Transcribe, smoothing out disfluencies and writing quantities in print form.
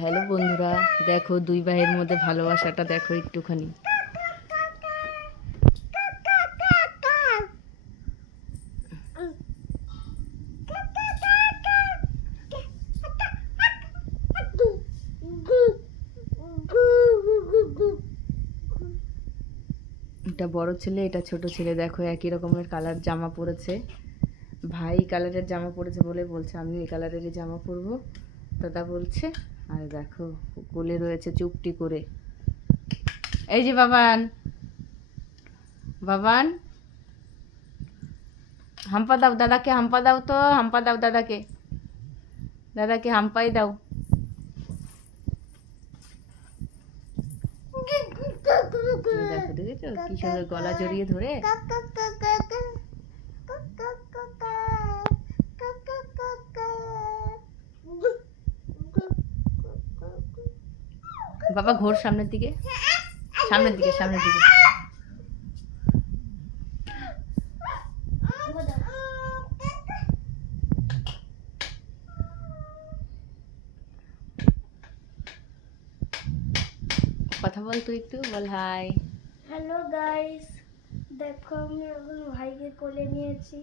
Hello বন্ধুরা, দেখো দুই ভাইয়ের মধ্যে ভালোবাসাটা দেখো একটুখানি। এটা বড় ছেলে, এটা ছোট ছেলে। দেখো একই রকমের কালার জামা পরেছে। ভাই কালারের জামা পরেছে বলে বলছে আমি এই কালারেরই জামা পরবো, দাদা বলছে। আর দেখো কোলে রয়েছে চুপটি করে। এই যে বাবান, বাবান হাম্পা দাও দাদাকে, হাম্পা দাও তো, হাম্পা দাও দাদাকে, দাদাকে হাম্পাই দাও। দেখো দেখেছো কি সুন্দর গলা জড়িয়ে ধরে। বাবা ঘোর সামনের দিকে, সামনের দিকে, সামনের দিকে। কথা বল, তুই একটু বল হাই। হ্যালো গাইস, দেখো আমি এখন ভাইকে কোলে নিয়েছি।